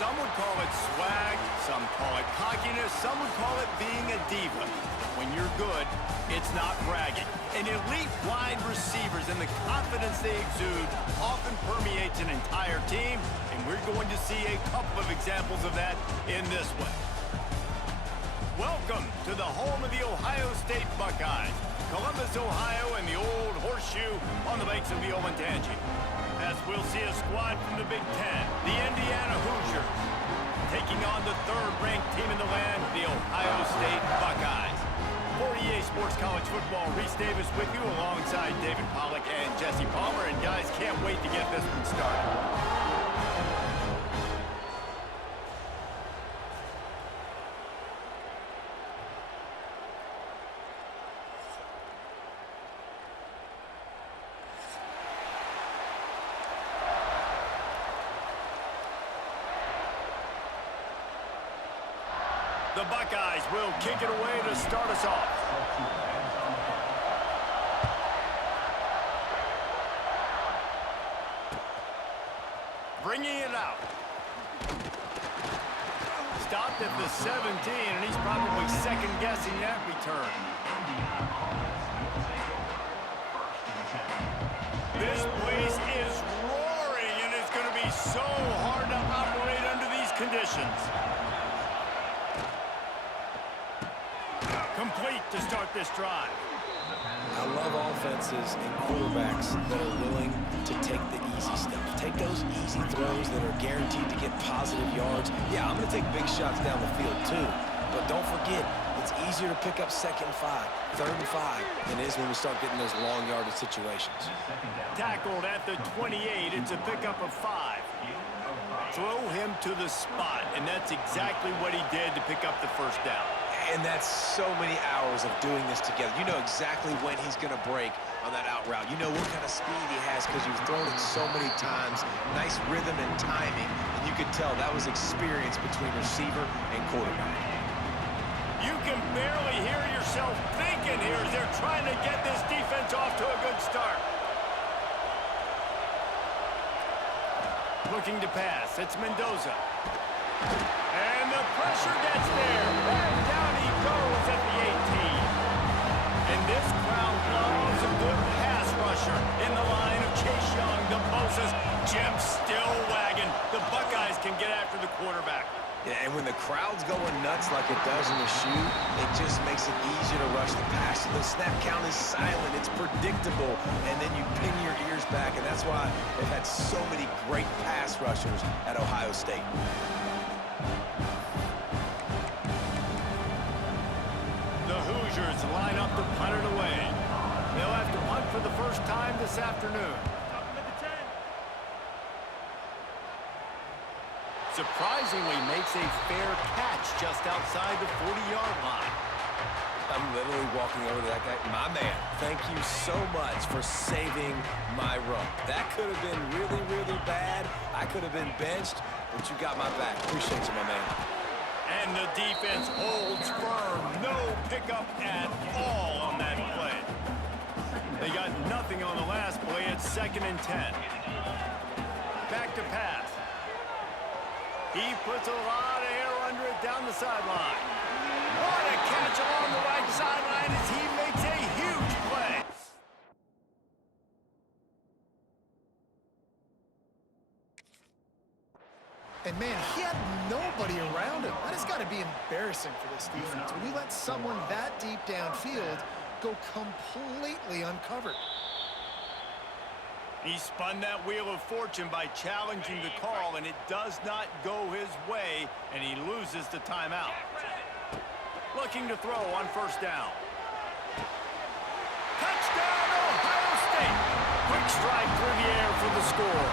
Some would call it swag, some call it cockiness, some would call it being a diva. When you're good, it's not bragging. And elite wide receivers and the confidence they exude often permeates an entire team, and we're going to see a couple of examples of that in this one. Welcome to the home of the Ohio State Buckeyes, Columbus, Ohio, and the old horseshoe on the banks of the Olentangy. As we'll see a squad from the Big Ten, the Indiana Hoosiers, taking on the third-ranked team in the land, the Ohio State Buckeyes. For EA Sports College Football, Reese Davis with you alongside David Pollack and Jesse Palmer. And guys, can't wait to get this one started. The Buckeyes will kick it away to start us off. Bringing it out. Stopped at the 17, and he's probably second-guessing that return. This place is roaring, and it's going to be so hard to operate under these conditions. Complete to start this drive. I love offenses and quarterbacks that are willing to take the easy stuff. Take those easy throws that are guaranteed to get positive yards. Yeah, I'm going to take big shots down the field too. But don't forget, it's easier to pick up 2nd and 5, 3rd and 5 than it is when we start getting those long yardage situations. Tackled at the 28. It's a pickup of 5. Throw him to the spot, and that's exactly what he did to pick up the first down. And that's so many hours of doing this together. You know exactly when he's going to break on that out route. You know what kind of speed he has because you've thrown it so many times. Nice rhythm and timing. And you could tell that was experience between receiver and quarterback. You can barely hear yourself thinking here as they're trying to get this defense off to a good start. Looking to pass. It's Mendoza. And the pressure gets there. And down he goes at the 18. And this crowd loves a good pass rusher in the line of Chase Young, the Moses. Jim still wagging. The Buckeyes can get after the quarterback. Yeah, and when the crowd's going nuts like it does in the shoe, it just makes it easier to rush the pass. So the snap count is silent. It's predictable. And then you pin your ears back, and that's why they've had so many great pass rushers at Ohio State. The Hoosiers line up to punt it away. They'll have to punt for the first time this afternoon. Surprisingly makes a fair catch just outside the 40-yard line. I'm literally walking over to that guy. My man, thank you so much for saving my run. That could have been really, really bad. I could have been benched, but you got my back. Appreciate you, my man. And the defense holds firm. No pickup at all on that play. They got nothing on the last play. It's 2nd and 10. Back to pass. He puts a lot of air under it down the sideline. What a catch along the right sideline as he makes a huge play. And, man, he had nobody around him. That has got to be embarrassing for this defense. When you let someone that deep downfield go completely uncovered. He spun that wheel of fortune by challenging the call, and it does not go his way, and he loses the timeout. Looking to throw on first down. Touchdown, Ohio State! Quick strike through the air for the score.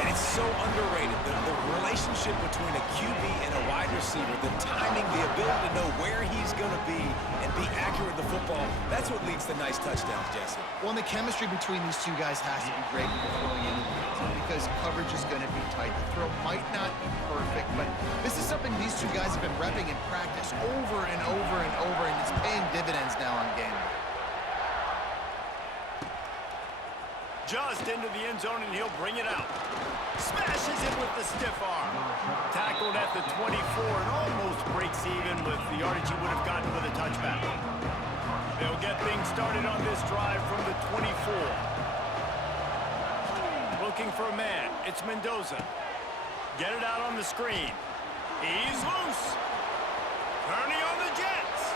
And it's so underrated. The relationship between a QB and a wide receiver, the timing, the ability to know where he's going to be and be accurate with the football, that's what leads to nice touchdowns, Jesse. Well, and the chemistry between these two guys has to be great when you're throwing into the end zone because coverage is going to be tight. The throw might not be perfect, but this is something these two guys have been repping in practice over and over and over, and it's paying dividends now on game day. Just into the end zone, and he'll bring it out. Smashes it with the stiff arm. Tackled at the 24 and almost breaks even with the yardage he would have gotten with a touchback. They'll get things started on this drive from the 24. Looking for a man. It's Mendoza. Get it out on the screen. He's loose. Turning on the Jets.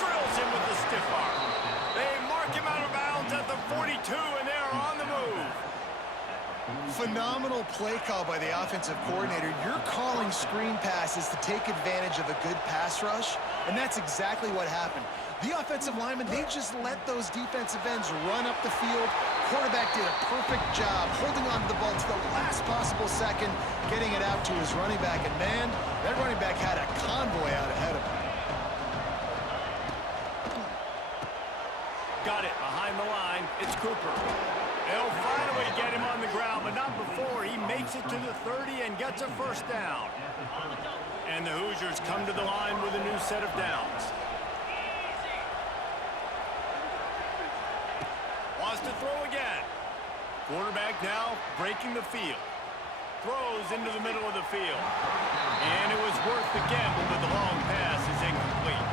Drills him with the stiff arm. They mark him out of bounds at the 42, and they're on the move. Phenomenal play call by the offensive coordinator. You're calling screen passes to take advantage of a good pass rush, and that's exactly what happened. The offensive linemen, they just let those defensive ends run up the field. Quarterback did a perfect job holding on to the ball to the last possible second, getting it out to his running back, and man, that running back had a convoy out ahead of him. Got it behind the line. It's Cooper. They'll finally get him on the ground, but not before he makes it to the 30 and gets a first down. And the Hoosiers come to the line with a new set of downs. Wants to throw again. Quarterback now breaking the field. Throws into the middle of the field. And it was worth the gamble, but the long pass is incomplete.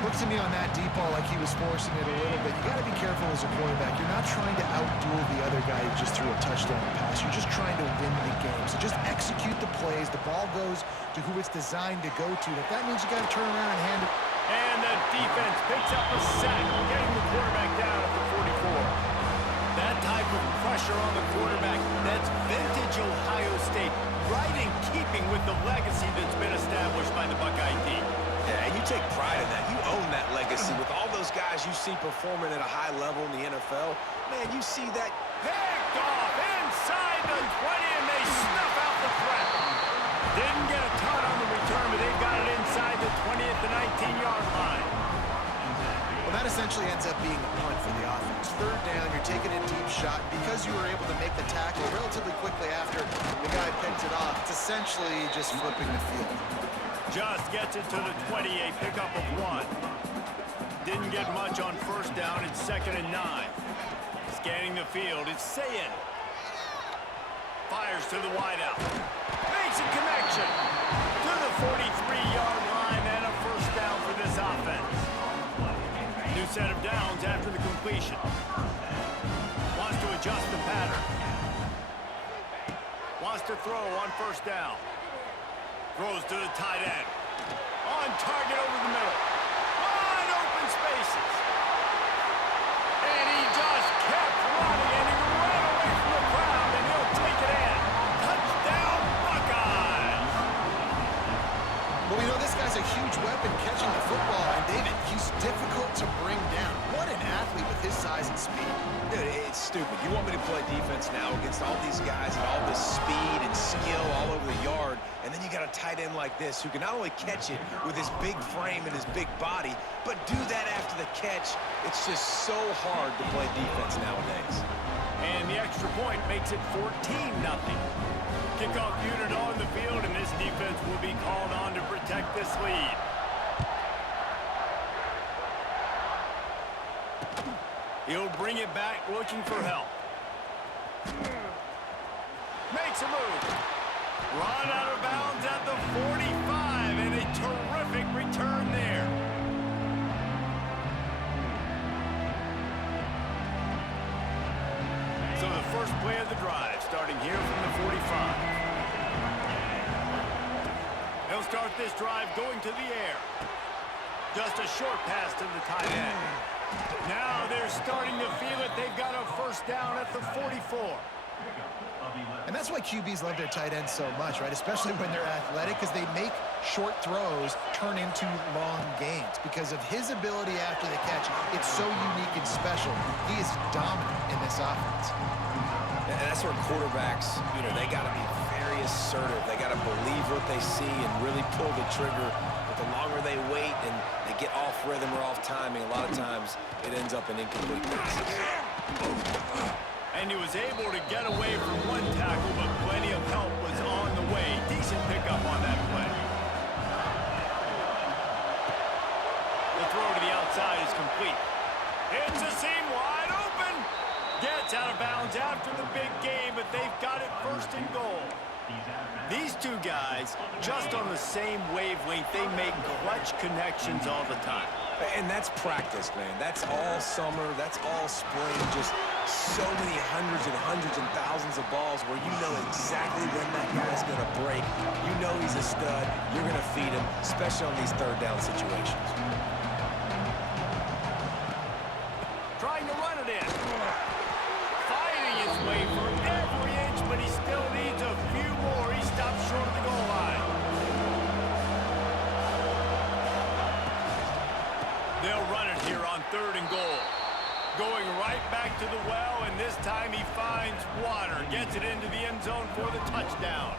Looks to me on that deep ball like he was forcing it a little bit. You got to be careful as a quarterback. You're not trying to outduel the other guy who just threw a touchdown pass. You're just trying to win the game. So just execute the plays. The ball goes to who it's designed to go to. If that means you got to turn around and hand it. And the defense picks up a sack, getting the quarterback down at the 44. That type of pressure on the quarterback, that's vintage Ohio State, right in keeping with the legacy that's been established by the Buckeye team. Yeah, and you take pride in that. You own that legacy. With all those guys you see performing at a high level in the NFL, man, you see that. Picked off inside the 20, and they snuff out the threat. Didn't get a ton on the return, but they've got it inside the 20 at the 19-yard line. Well, that essentially ends up being a punt for the offense. Third down, you're taking a deep shot. Because you were able to make the tackle relatively quickly after the guy picked it off, it's essentially just flipping the field. Just gets it to the 20, a pickup of 1. Didn't get much on first down. It's 2nd and 9. Scanning the field, it's Sayin. Fires to the wideout. Makes a connection to the 43-yard line and a first down for this offense. New set of downs after the completion. Wants to adjust the pattern. Wants to throw on first down. Throws to the tight end. On target over the middle. Wide open spaces. And he just kept running, and he ran away from the crowd, and he'll take it in. Touchdown, Buckeyes! Well, we know this guy's a huge weapon catching the football, and David, he's difficult to bring down. What an athlete with his size and speed. Dude, it's stupid. You want me to play defense now against all these guys and all this speed and skill all over the yard, and then you got a tight end like this who can not only catch it with his big frame and his big body, but do that after the catch. It's just so hard to play defense nowadays. And the extra point makes it 14-0. Kickoff unit on the field, and this defense will be called on to protect this lead. He'll bring it back looking for help. Makes a move. Run out of bounds at the 45, and a terrific return there. So the first play of the drive, starting here from the 45. They'll start this drive going to the air. Just a short pass to the tight end. Now they're starting to feel it. They've got a first down at the 44. And that's why QBs love their tight ends so much, right? Especially when they're athletic, because they make short throws turn into long gains. Because of his ability after the catch, it's so unique and special. He is dominant in this offense. And that's where quarterbacks, they got to be very assertive. They got to believe what they see and really pull the trigger. But the longer they wait and they get off rhythm or off timing, a lot of times it ends up in incomplete passes. And he was able to get away from one tackle, but plenty of help was on the way. Decent pickup on that play. The throw to the outside is complete. It's a seam wide open. Gets out of bounds after the big game, but they've got it first and goal. These two guys, just on the same wavelength, they make clutch connections all the time. And that's practice, man. That's all summer. That's all spring. Just so many hundreds and thousands of balls where you know exactly when that guy's going to break. You know he's a stud. You're going to feed him, especially on these third down situations. Trying to run it in. Fighting his way for every inch, but he still needs a few more. He stops short of the goal line. They'll run it here on 3rd and goal. Going right back to the well, and this time he finds water. Gets it into the end zone for the touchdown.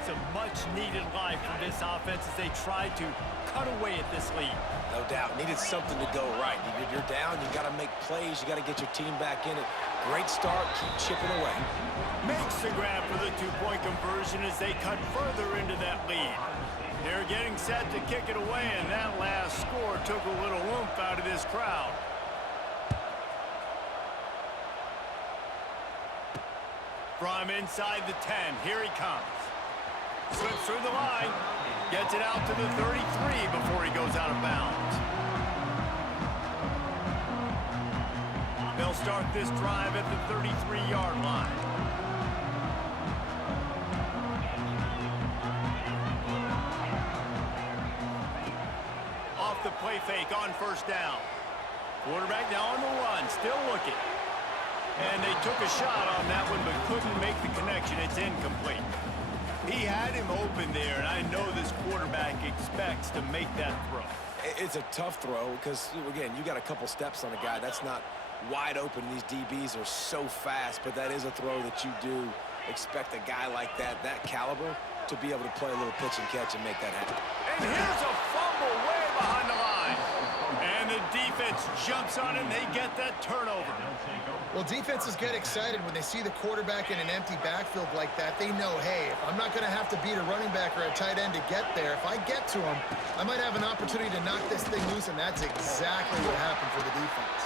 It's a much-needed life for this offense as they try to cut away at this lead. No doubt. Needed something to go right. You're down. You got to make plays. You got to get your team back in it. Great start. Keep chipping away. Makes the grab for the two-point conversion as they cut further into that lead. They're getting set to kick it away, and that last score took a little oomph out of this crowd. From inside the 10, here he comes. Slips through the line, gets it out to the 33 before he goes out of bounds. They'll start this drive at the 33-yard line. Off the play fake on 1st down. Quarterback now on the run, still looking. And they took a shot on that one, but couldn't make the connection. It's incomplete. He had him open there, and I know this quarterback expects to make that throw. It's a tough throw because, again, you got a couple steps on a guy. That's not wide open. These DBs are so fast, but that is a throw that you do expect a guy like that caliber, to be able to play a little pitch and catch and make that happen. And here's a fumble way behind the line. And the defense jumps on it, and they get that turnover. Well, defenses get excited when they see the quarterback in an empty backfield like that. They know, hey, if I'm not going to have to beat a running back or a tight end to get there, if I get to him, I might have an opportunity to knock this thing loose, and that's exactly what happened for the defense.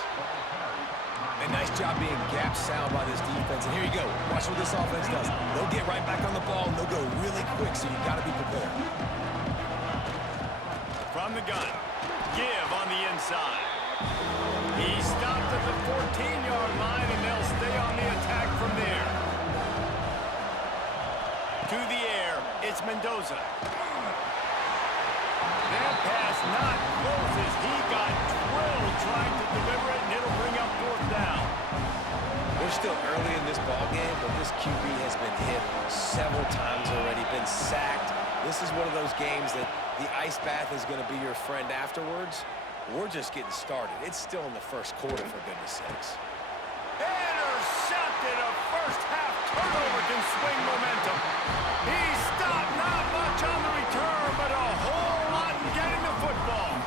And nice job being gap sound by this defense. And here you go. Watch what this offense does. They'll get right back on the ball, and they'll go really quick, so you got to be prepared. From the gun, give on the inside. He stopped at the 14-yard line, and they'll stay on the attack from there. To the air, it's Mendoza. That pass not close as he got drilled trying to deliver it, and it'll bring up 4th down. We're still early in this ball game, but this QB has been hit several times already, been sacked. This is one of those games that the ice bath is going to be your friend afterwards. We're just getting started. It's still in the 1st quarter, for goodness sakes. Intercepted. A first-half turnover can swing momentum. He stopped, not much on the return, but a whole lot in getting the football.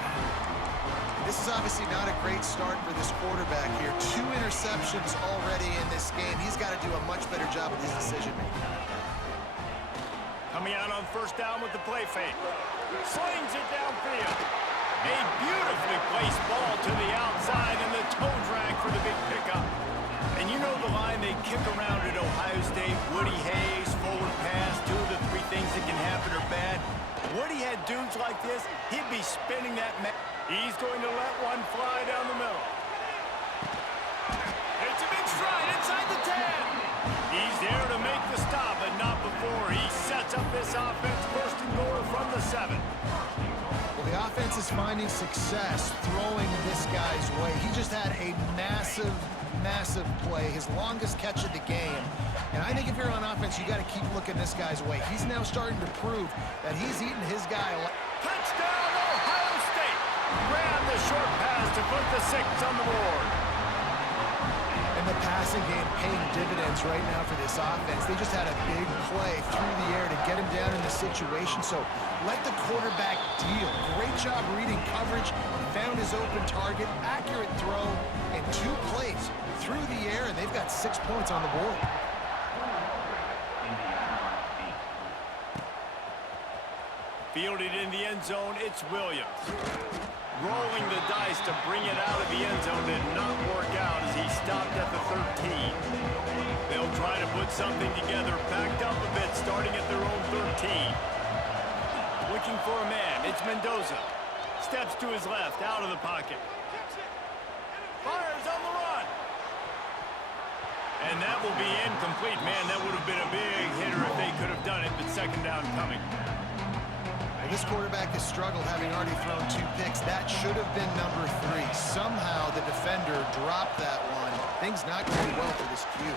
This is obviously not a great start for this quarterback here. 2 interceptions already in this game. He's got to do a much better job with his decision-making. Coming out on 1st down with the play fake. Slings it downfield. A beautifully placed ball to the outside, and the toe drag for the big pickup. And you know the line they kick around at Ohio State. Woody Hayes, forward pass, 2 of the 3 things that can happen are bad. Woody had dudes like this, he'd be spinning that He's going to let one fly down the middle. It's a big stride inside the 10. He's there to make the stop, but not before he sets up this offense 1st and goal from the 7. Well, the offense is finding success throwing this guy's way. He just had a massive play, his longest catch of the game. And I think if you're on offense, you got to keep looking this guy's way. He's now starting to prove that he's eating his guy alive. Touchdown, Ohio State! Grab the short pass to put the 6 on the board. And the passing game paying dividends right now for this offense. They just had a big play through the air to get him down in the situation. So let the quarterback deal. Great job reading coverage. Found his open target. Accurate throw. And 2 plays through the air. And they've got 6 points on the board. Fielded in the end zone, it's Williams. Rolling the dice to bring it out of the end zone did not work out as he stopped at the 13. They'll try to put something together, backed up a bit, starting at their own 13. Looking for a man, it's Mendoza. Steps to his left, out of the pocket. Fires on the run. And that will be incomplete. Man, that would have been a big hitter if they could have done it, but second down coming. This quarterback has struggled, having already thrown 2 picks. That should have been number 3. Somehow the defender dropped that one. Things not going well for this Q.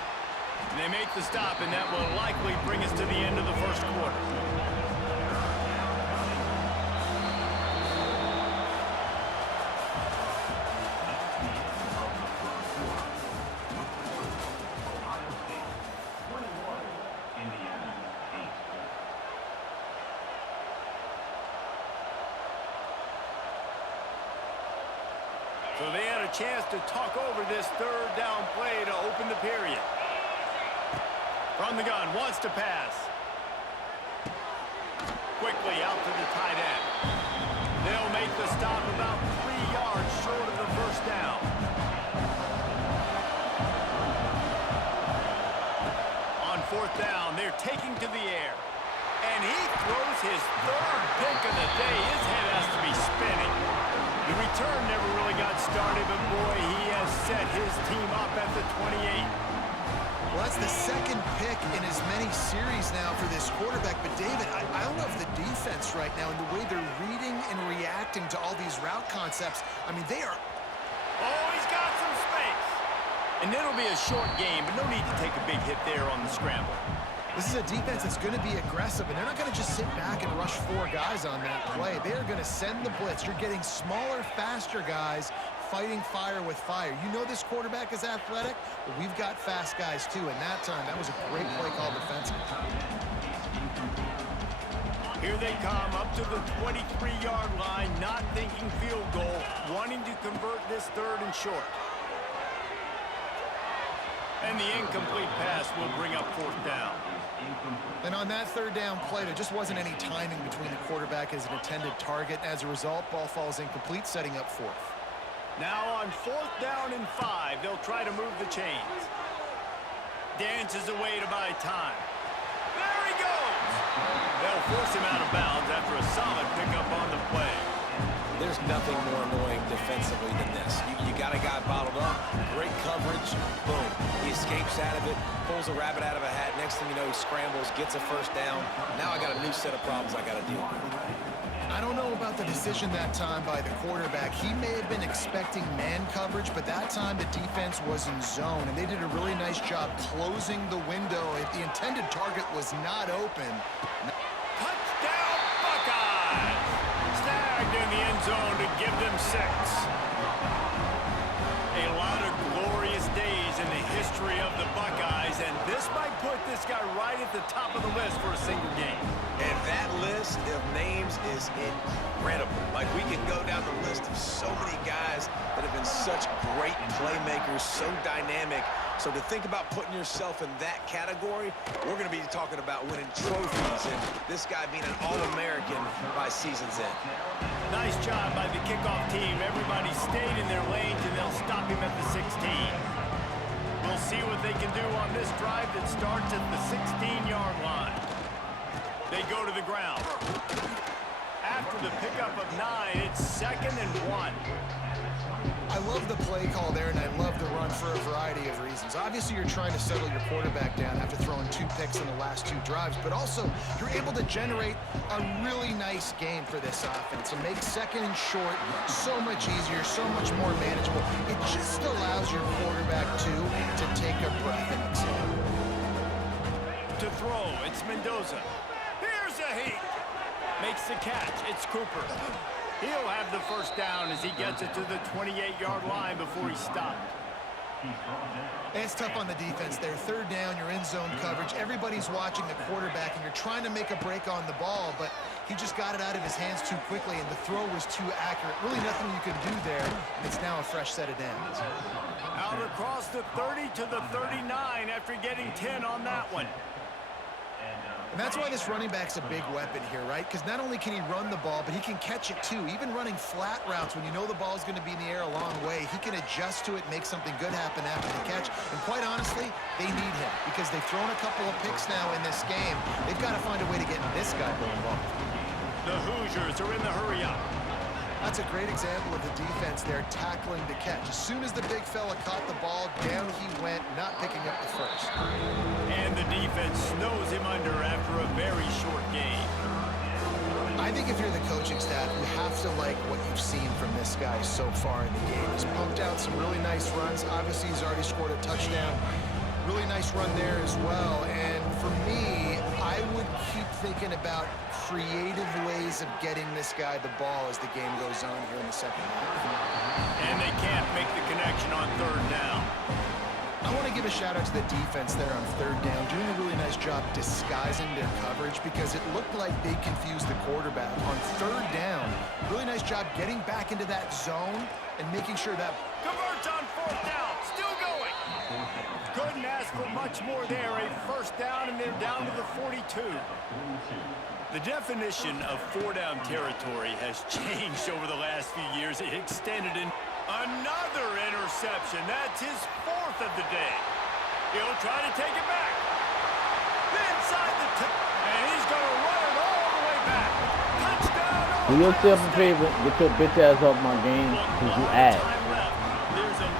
They make the stop, and that will likely bring us to the end of the first quarter. So they had a chance to talk over this third down play to open the period. From the gun, wants to pass. Quickly out to the tight end. They'll make the stop about 3 yards short of the first down. On fourth down, they're taking to the air. And he throws his third pick of the day. His head has to be spinning. The return never really got started, but boy, he has set his team up at the 28. Well, that's the second pick in as many series now for this quarterback. But, David, I don't know if the defense right now and the way they're reading and reacting to all these route concepts, I mean, they are... Oh, he's got some space. And it'll be a short game, but no need to take a big hit there on the scramble. This is a defense that's going to be aggressive, and they're not going to just sit back and rush 4 guys on that play. They are going to send the blitz. You're getting smaller, faster guys fighting fire with fire. You know this quarterback is athletic, but we've got fast guys too, and that time, that was a great play call defensively. Here they come up to the 23-yard line, not thinking field goal, wanting to convert this third and short. And the incomplete pass will bring up fourth down. And on that third down play, there just wasn't any timing between the quarterback and his intended target. As a result, ball falls incomplete, setting up fourth. Now on fourth down and 5, they'll try to move the chains. Dances away to buy time. There he goes! They'll force him out of bounds after a solid pickup on the play. There's nothing more annoying defensively than this. You got a guy bottled up, great coverage, boom. He escapes out of it, pulls a rabbit out of a hat. Next thing you know, he scrambles, gets a first down. Now I got a new set of problems I got to deal with. I don't know about the decision that time by the quarterback. He may have been expecting man coverage, but that time the defense was in zone, and they did a really nice job closing the window. If the intended target was not open. Touchdown, Buckeyes! Snagged in the end zone to give them 6. A lot of glorious days in the history of the Buckeyes, and this might put this guy right at the top of the list for a single game. And that list of names is incredible. Like, we can go down the list of so many guys that have been such great playmakers, so dynamic. So to think about putting yourself in that category, we're going to be talking about winning trophies and this guy being an All-American by season's end. Nice job by the kickoff team. Everybody stayed in their lanes, and they'll stop him at the 16. We'll see what they can do on this drive that starts at the 16-yard line. They go to the ground. After the pickup of 9, it's 2nd and 1. I love the play call there, and I love the run for a variety of reasons. Obviously, you're trying to settle your quarterback down after throwing 2 picks in the last 2 drives, but also you're able to generate a really nice game for this offense and make 2nd and short so much easier, so much more manageable. It just allows your quarterback to take a breath and exhale. To throw, it's Mendoza. Here's a heat. Makes the catch. It's Cooper. He'll have the first down as he gets it to the 28-yard line before he stopped. It's tough on the defense there. Third down, you're in zone coverage. Everybody's watching the quarterback, and you're trying to make a break on the ball, but he just got it out of his hands too quickly, and the throw was too accurate. Really nothing you can do there, and it's now a fresh set of downs. Out across the 30 to the 39 after getting 10 on that one. And that's why this running back's a big weapon here, right? Because not only can he run the ball, but he can catch it too. Even running flat routes when you know the ball's going to be in the air a long way, he can adjust to it, make something good happen after the catch. And quite honestly, they need him because they've thrown a couple of picks now in this game. They've got to find a way to get this guy involved. The Hoosiers are in the hurry-up. That's a great example of the defense there tackling the catch. As soon as the big fella caught the ball, down he went, not picking up the first. And the defense snows him under after a very short game. I think if you're the coaching staff, you have to like what you've seen from this guy so far in the game. He's pumped out some really nice runs. Obviously, he's already scored a touchdown. Really nice run there as well. And for me, I would keep thinking about creative ways of getting this guy the ball as the game goes on here in the second half. And they can't make the connection on third down. I want to give a shout out to the defense there on third down, doing a really nice job disguising their coverage because it looked like they confused the quarterback. On third down, really nice job getting back into that zone and making sure that Converts on fourth down, still going. Couldn't ask for much more there. A first down, and they're down to the 42. The definition of four-down territory has changed over the last few years. It extended in another interception. That's his fourth of the day. He'll try to take it back. Inside the and he's going to run it all the way back. Touchdown. Do yourself a favor, get your bitch ass off my game, because you ass.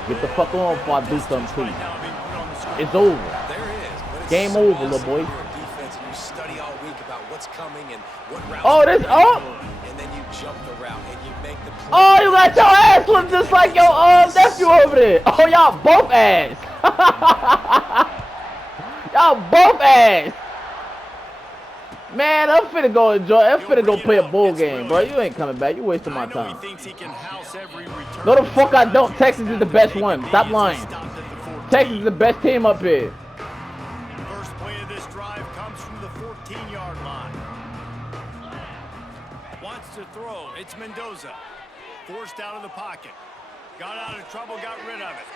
Get the fuck on before I do something to you. It's over. There it is. But it's Game so over, little awesome boy. when you're a defense and you study all week about what's coming and what route. Oh, this and then you jump the route and you make the play. Oh, you got your ass look just like your nephew over there. Oh, y'all both ass. Y'all both ass. Man, I'm finna go enjoy. I'm finna go play a bowl game, bro. You ain't coming back. You wasting my time. No, the fuck I don't. Texas is the best one. Stop lying. Texas is the best team up here. First play of this drive comes from the 14-yard line. Wants to throw. It's Mendoza. Forced out of the pocket. Got out of trouble, got rid of it.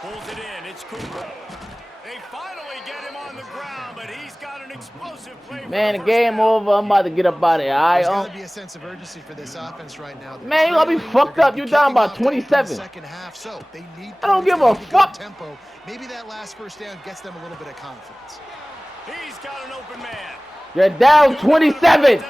Pulls it in. It's Cooper. They finally get him on the ground, but he's got an explosive play. Man, the game over. I'm about to get up out of here. There's got to be a sense of urgency for this offense right now. Man, you gonna be fucked up. You down by 27. Second half, so they need I don't give a fuck. Tempo. Maybe that last first down gets them a little bit of confidence. He's got an open man. You're down 27.